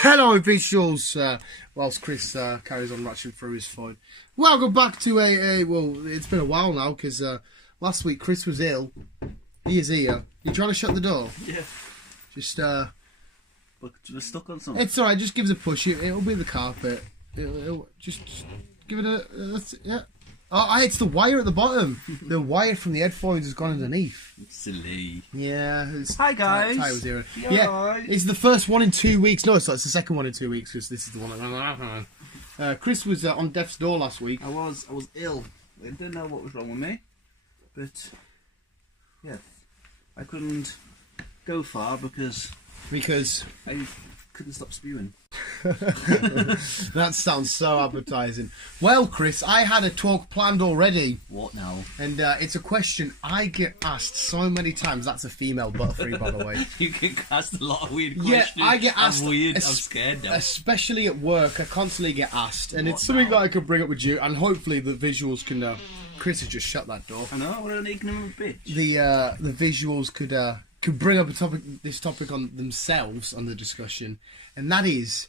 Hello visuals, whilst Chris carries on ratcheting through his phone. Welcome back to well, it's been a while now because last week Chris was ill. He is here. You trying to shut the door? Yeah. Just But we're stuck on something. it's alright, just give us a push. It'll be the carpet. It'll just give it a yeah. Oh, it's the wire at the bottom. The wire from the headphones has gone underneath. Silly. Yeah. Hi guys. Ty was here. Yeah. Right. It's the first one in 2 weeks. No, it's the second one in 2 weeks because this is the one. Chris was on death's door last week. I was ill. I didn't know what was wrong with me, but yeah, I couldn't go far because I couldn't stop spewing. That sounds so advertising. Well, Chris, I had a talk planned already. What now? And it's a question I get asked so many times. That's a female butterfree, by the way. You get asked a lot of weird questions. Yeah, I get asked. I'm weird. I'm scared now. Especially at work, I constantly get asked, and What it's something now? that I could bring up with you, and hopefully the visuals can. Chris has just shut that door. I know. What an ignorant bitch. The visuals could bring up this topic on themselves on the discussion, and that is,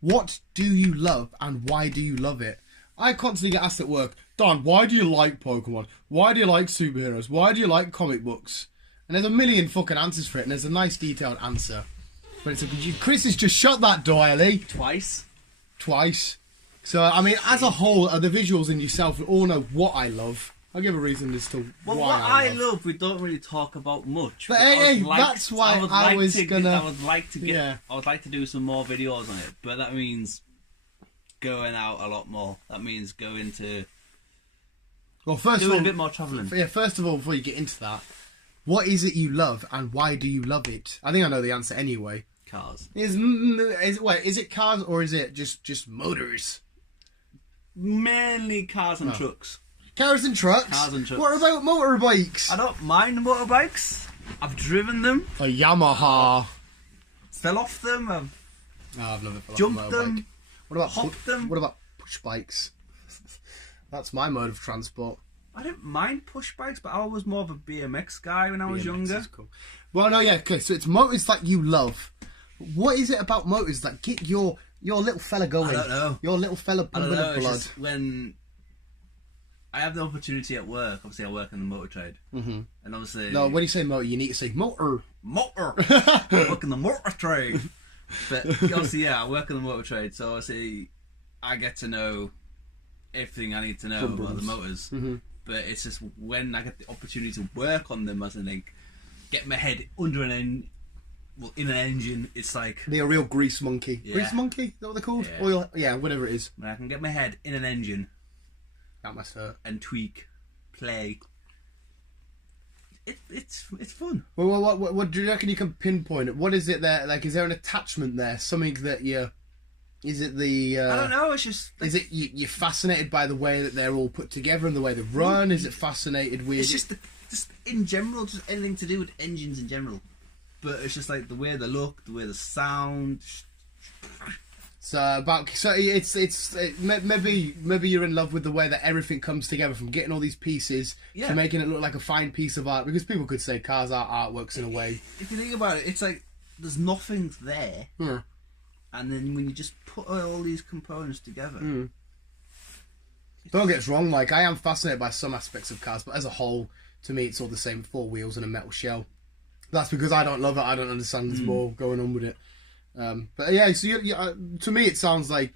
what do you love and why do you love it? I constantly get asked at work, Don, why do you like Pokemon? Why do you like superheroes? Why do you like comic books? And there's a million fucking answers for it, and there's a nice detailed answer. But it's Chris has just shut that door, Ellie. Twice. So, I mean, as a whole, the visuals and yourself all know what I love. I'll give a reason as to Well, why what I I love, we don't really talk about much. But hey, that's why I was gonna. I would like to get. Yeah. I would like to do some more videos on it, but that means going out a lot more. That means going to Well, first of doing all, a bit more travelling. yeah. First of all, before you get into that, what is it you love and why do you love it? I think I know the answer anyway. Cars. Is it cars or is it just motors? Mainly cars and trucks. Cars and trucks. Cars and trucks. What about motorbikes? I don't mind motorbikes. I've driven them. A Yamaha. Fell off them. I've never fell off a Jumped motorbike. them. What about hopped them. What about push bikes? That's my mode of transport. I didn't mind push bikes, but I was more of a BMX guy when I was BMX younger. is cool. Well, no, yeah, okay. So it's motors that you love. What is it about motors that get your little fella going? I don't know. Your little fella I don't pumping know. the It's blood. just when I have the opportunity at work. Obviously, I work in the motor trade, and obviously, No, when you say motor, you need to say motor. I work in the motor trade. But obviously, yeah, I work in the motor trade, so obviously, I get to know everything I need to know about the motors. But it's just when I get the opportunity to work on them, as in like get my head under in an engine, it's like They're a real grease monkey. Yeah. Grease monkey? Is that what they're called? Yeah. Oil? Yeah, whatever it is. when I can get my head in an engine That must hurt. and tweak, play. It's fun. Well, what do you reckon you can pinpoint it? What is it there? Like, is there an attachment there? Something that you... Is it the... I don't know. It's just Is it you're fascinated by the way that they're all put together and the way they run? Is it fascinated with... It's just in general, just anything to do with engines in general. But it's just like the way they look, the way they sound. Maybe you're in love with the way that everything comes together, from getting all these pieces to making it look like a fine piece of art. Because people could say cars are artworks in a way. If you think about it, it's like there's nothing there, Yeah. and then when you just put all these components together. Don't get us wrong, like I am fascinated by some aspects of cars, but as a whole, to me, it's all the same: 4 wheels and a metal shell. That's because I don't love it. I don't understand. There's more going on with it. But yeah, so to me, it sounds like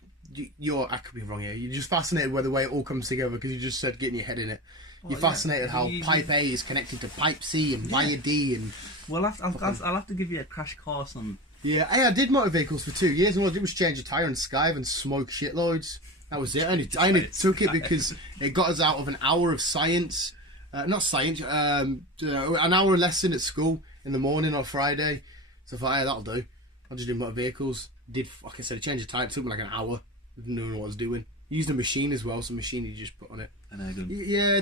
you're. I could be wrong here. You're just fascinated by the way it all comes together because you just said getting your head in it. You're fascinated how pipe A is connected to pipe C and wire D and. Well, I'll have to give you a crash course on. Yeah, hey, I did motor vehicles for 2 years, and all I did was change a tyre and skive and smoke shitloads. That was it. I only took it because it got us out of an hour of science. Not science, an hour lesson at school in the morning on Friday. So I thought, hey, that'll do. I'll just do motor vehicles. Like I said, I changed the tyre. It took me like an hour. Didn't know what I was doing. Used a machine as well, so machine you just put on it. Yeah,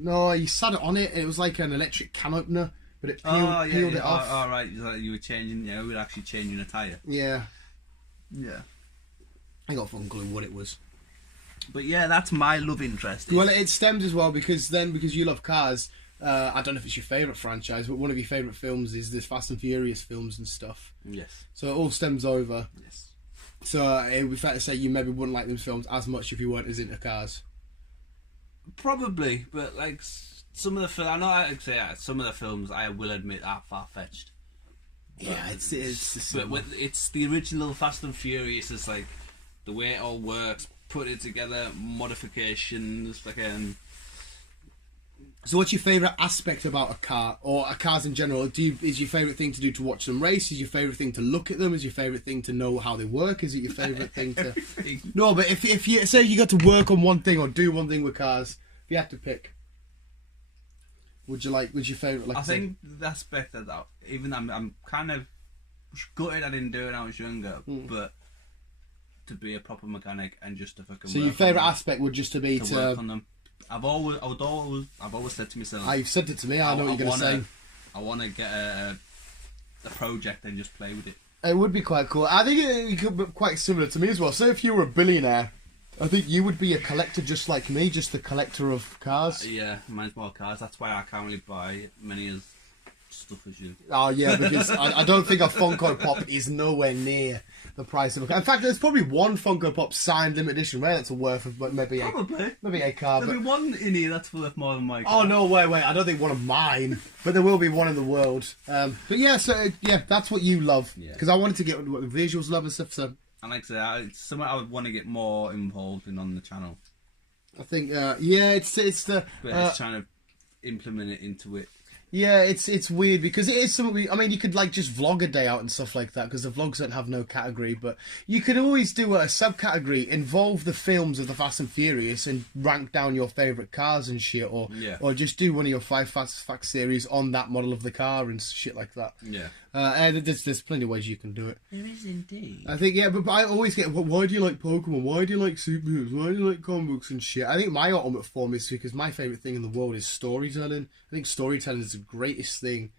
no, you sat it on it, and it was like an electric can opener, but it peeled it off. Oh, right, you were changing. Yeah, we were actually changing a tyre. Yeah. Yeah. I got a fucking clue what it was. But yeah, that's my love interest. Well, it stems as well because you love cars. I don't know if it's your favourite franchise, but one of your favourite films is the Fast and Furious films and stuff. Yes. So it all stems over. Yes. So it would be fair to say you maybe wouldn't like those films as much if you weren't as into cars. Probably, but like some of the films, I know I'd say some of the films I will admit are far-fetched. Yeah, it's it's the original Fast and Furious. It's like the way it all works, put it together, modifications, like So what's your favourite aspect about a car, or cars in general? Is your favourite thing to do to watch them race? Is your favourite thing to look at them? Is your favourite thing to know how they work? Is it your favourite thing to... No, but if you say you got to work on one thing or do one thing with cars, if you had to pick, would your favourite... I think the aspect of that, even I'm kind of gutted I didn't do it when I was younger, but to be a proper mechanic and just to fucking So work your favourite on aspect would just to be to work on them. I've always said to myself, you've said it to me, I know what you're going to say. I want to get a project and just play with it. It would be quite cool. I think it could be quite similar to me as well. So if you were a billionaire, I think you would be a collector just like me, just a collector of cars. Yeah, mine's more cars. That's why I can't really buy many as stuff as you. Oh yeah, because I don't think a Funko Pop is nowhere near the price of a car. In fact, there's probably one Funko Pop signed limited edition rare that's worth of maybe a car. There'll be one in here that's worth more than my Oh car. no, wait! I don't think one of mine, but there will be one in the world. But yeah, so yeah, that's what you love. Because I wanted to get what the visuals love and stuff. So and like I say, it's something I would want to get more involved in on the channel. I think it's the but it's trying to implement it into it. Yeah, it's weird because it is something. I mean, you could like just vlog a day out and stuff like that because the vlogs don't have no category. But you could always do a subcategory, involve the films of the Fast and Furious, and rank down your favourite cars and shit, or just do one of your 5 Fast Facts series on that model of the car and shit like that. Yeah. And there's plenty of ways you can do it. There is indeed. I think but I always get, why do you like Pokemon? Why do you like superheroes? Why do you like comic books and shit? I think my ultimate form is because my favourite thing in the world is storytelling. I think storytelling is the greatest thing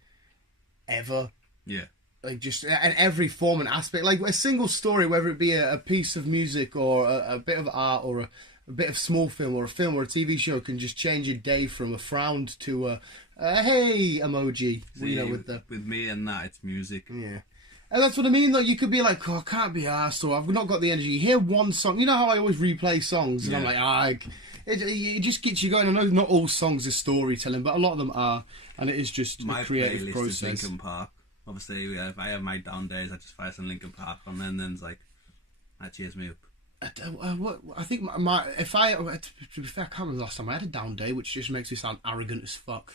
ever. Yeah. Like just in every form and aspect. Like a single story, whether it be a piece of music or a bit of art or a bit of small film or a film or a TV show can just change a day from a frown to a hey emoji. See, with me and that, it's music. Yeah. And that's what I mean, though. You could be like, I can't be arsed, or I've not got the energy. You hear one song. You know how I always replay songs? And I'm like, it just gets you going. I know not all songs are storytelling, but a lot of them are. And it is just a creative process. Is Linkin Park. Obviously, if I have my down days, I just fire some Linkin Park on, and then it's like, that cheers me up. I think to be fair, I can't remember the last time I had a down day, which just makes me sound arrogant as fuck.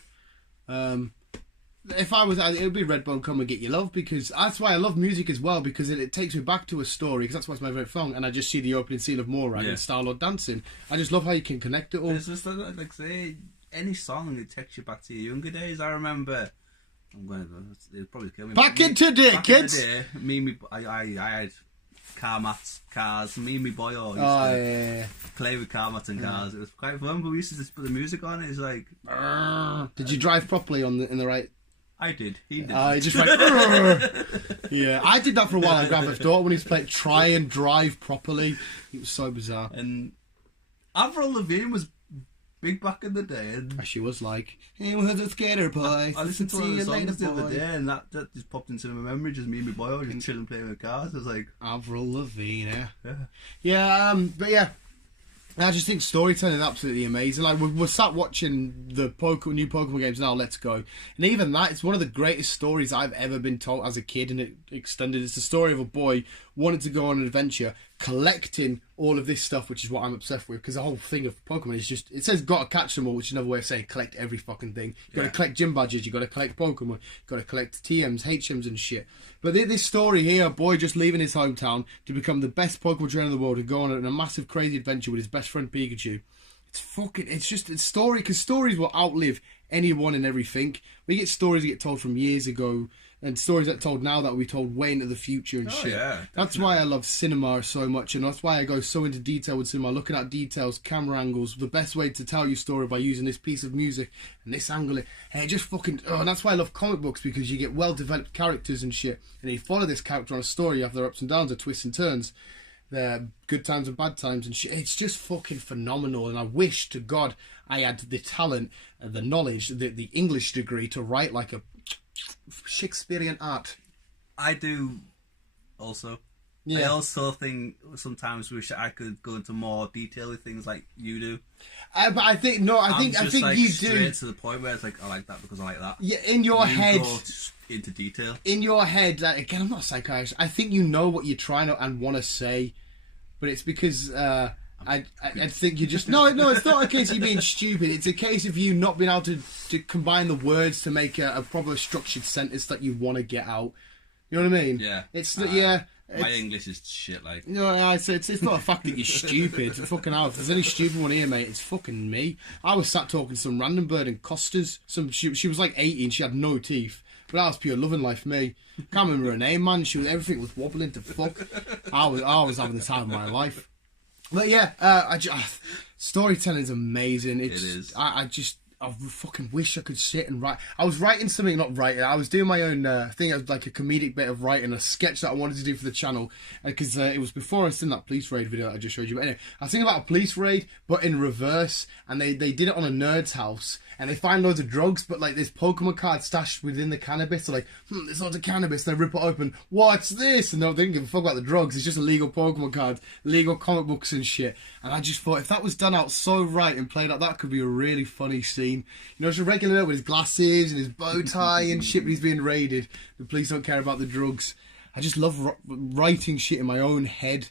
If I was, it would be Redbone Come and Get Your Love, because that's why I love music as well, because it takes me back to a story, because that's why it's my favourite song, and I just see the opening scene of Morag and Star-Lord dancing. I just love how you can connect it all. It's just like say, any song that takes you back to your younger days. I remember, it'll probably kill me. Back into day, kids! I had car mats, cars. Me and my boy all used to play with car mats and cars. It was quite fun, but we used to just put the music on. It's like, did you drive properly in the right? I did. He did. He just went. Yeah, I did that for a while on Grand Theft Auto when he was playing Try and Drive Properly. It was so bizarre. And Avril Lavigne was big back in the day. And she was like, "He was a skater boy." I listened to one of the songs the other day, and that just popped into my memory. Just me and my boy all just chilling, playing with cars. I was like, Avril Lavigne. Yeah. But yeah. I just think storytelling is absolutely amazing. Like we're sat watching the new Pokemon games now. Let's Go, and even that, it's one of the greatest stories I've ever been told as a kid, and it extended. It's the story of a boy wanting to go on an adventure, collecting all of this stuff, which is what I'm obsessed with. Because the whole thing of Pokemon is just, it says got to catch them all, which is another way of saying collect every fucking thing. You got to collect gym badges, you got to collect Pokemon, you got to collect TMs, HMs, and shit. But this story here, a boy just leaving his hometown to become the best Pokemon trainer in the world and go on a massive crazy adventure with his best friend Pikachu. It's a story, because stories will outlive anyone and everything. We get stories that get told from years ago, and stories that are told now that will be told way into the future and shit. Yeah, that's why I love cinema so much, and that's why I go so into detail with cinema, looking at details, camera angles, the best way to tell your story by using this piece of music and this angle. And it just fucking... and that's why I love comic books, because you get well-developed characters and shit, and you follow this character on a story, you have their ups and downs, their twists and turns. good times and bad times and shit. It's just fucking phenomenal, and I wish to God I had the talent, the knowledge, the English degree to write like a Shakespearean art. I do also. Yeah. I also think sometimes wish I could go into more detail with things like you do. But I think I think like you straight do to the point where it's like I like that because I like that. Yeah, in your head, go into detail. In your head, again, I'm not a psychiatrist. I think you know what you're trying to and want to say, but it's because I think you just no. It's not a case of you being stupid. It's a case of you not being able to combine the words to make a proper structured sentence that you want to get out. You know what I mean? Yeah. It's my English is shit, like. No, it's not a fact that you're stupid. Fucking hell, if there's any stupid one here, mate, it's fucking me. I was sat talking to some random bird in Costas. She was like 18, she had no teeth. But that was pure loving life, me. Can't remember her name, man. Everything was wobbling to fuck. I was having the time of my life. But yeah, storytelling is amazing. It is. I fucking wish I could sit and write. I was writing something, not writing. I was doing my own thing. It was like a comedic bit of writing, a sketch that I wanted to do for the channel. Because it was before I seen that police raid video that I just showed you. But anyway, I was thinking about a police raid, but in reverse. And they did it on a nerd's house. And they find loads of drugs, but like there's Pokemon cards stashed within the cannabis. They're like, there's loads of cannabis. They rip it open. What's this? And they don't give a fuck about the drugs. It's just illegal Pokemon cards, legal comic books and shit. And I just thought if that was done out so right and played out, that could be a really funny scene. You know, it's a regular with his glasses and his bow tie and shit, but he's being raided. The police don't care about the drugs. I just love writing shit in my own head.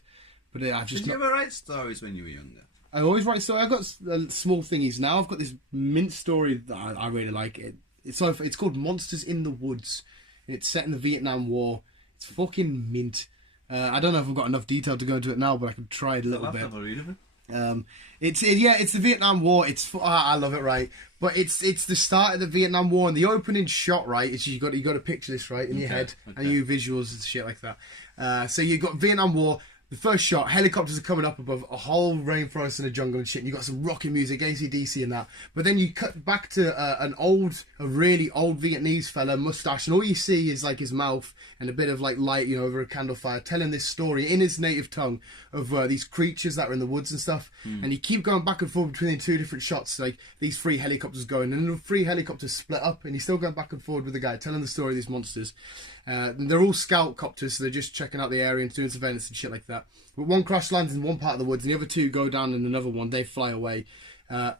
But I've just. Did you ever write stories when you were younger? I always write stories. I've got small thingies now. I've got this mint story that I really like. It's called Monsters in the Woods. And it's set in the Vietnam War. It's fucking mint. I don't know if I've got enough detail to go into it now, but I could try it a little bit. Have a read of it. It's the Vietnam War. I love it, right? But it's the start of the Vietnam War, and the opening shot, right? Is you got to picture this right in your head, and you visuals and shit like that. So you got Vietnam War. The first shot, helicopters are coming up above a whole rainforest and a jungle and shit, and you got some rocking music, AC/DC and that. But then you cut back to a really old Vietnamese fella, mustache, and all you see is like his mouth and a bit of like light, you know, over a candle fire, telling this story in his native tongue of these creatures that are in the woods and stuff. And you keep going back and forth between two different shots, like these three helicopters going, and the three helicopters split up, and you're still going back and forward with the guy telling the story of these monsters. And they're all scout copters, so they're just checking out the area and doing surveillance and shit like that. But one crash lands in one part of the woods, and the other two go down in another one. They fly away. And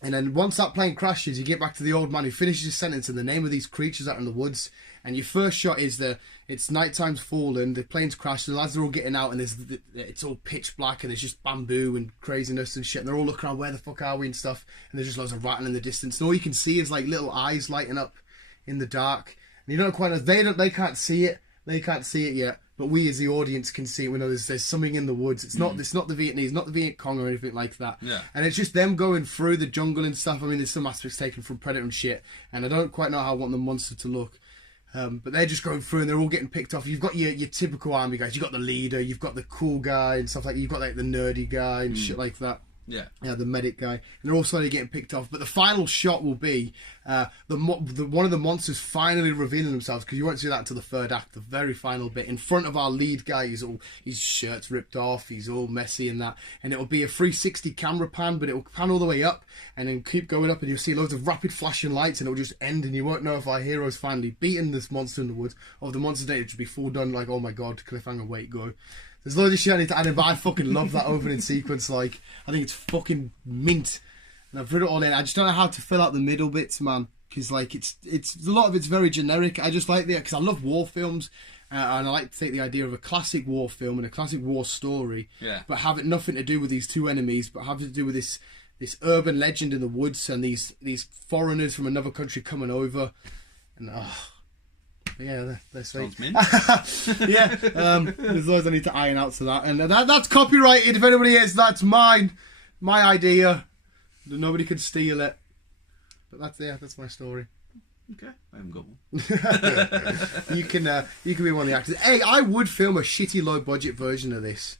then once that plane crashes, you get back to the old man who finishes his sentence and the name of these creatures that are in the woods. And your first shot is it's nighttime's fallen, the plane's crashed, the lads are all getting out, and it's all pitch black, and there's just bamboo and craziness and shit. And they're all looking around, where the fuck are we and stuff. And there's just loads of rattling in the distance. And all you can see is like little eyes lighting up in the dark. And you don't quite know, they can't see it. They can't see it yet. But we as the audience can see it. We know there's something in the woods. It's not the Vietnamese, not the Viet Cong or anything like that. Yeah. And it's just them going through the jungle and stuff. I mean, there's some aspects taken from Predator and shit. And I don't quite know how I want the monster to look. But they're just going through and they're all getting picked off. You've got your typical army guys. You've got the leader. You've got the cool guy and stuff like that. You've got like the nerdy guy and shit like that. Yeah, the medic guy. And they're all slowly getting picked off. But the final shot will be one of the monsters finally revealing themselves, because you won't see that until the third act, the very final bit, in front of our lead guy. His shirt's ripped off, he's all messy and that. And it'll be a 360 camera pan, but it'll pan all the way up and then keep going up, and you'll see loads of rapid flashing lights, and it'll just end, and you won't know if our hero's finally beaten this monster in the woods, or if the monster date will just be full done, like, oh my god, cliffhanger, wait, go. There's loads of shit I need to add in, but I fucking love that opening sequence. Like, I think it's fucking mint, and I've written it all in. I just don't know how to fill out the middle bits, man, because like it's a lot of it's very generic. I just like because I love war films, and I like to take the idea of a classic war film and a classic war story, but have it nothing to do with these two enemies, but have it to do with this urban legend in the woods and these foreigners from another country coming over, and yeah, that's right. Yeah, there's loads I need to iron out to that, and that's copyrighted. If anybody is, that's mine, my idea. Nobody can steal it. But that's my story. Okay, I haven't got one. You can be one of the actors. Hey, I would film a shitty low budget version of this.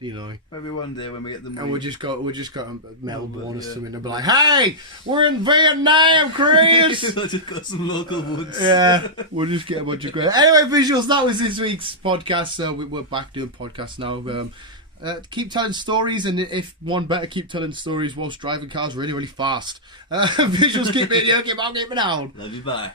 You know, maybe one day when we get the money. and we'll just go to Melbourne or something and be like, "Hey, we're in Vietnam, Chris." Just got some local woods. Yeah, we'll just get a bunch of great. Anyway, visuals. That was this week's podcast. So we're back doing podcasts now. Keep telling stories, and if one better, keep telling stories whilst driving cars really, really fast. Visuals, keep it. Keep on, keep it down. Love you, bye.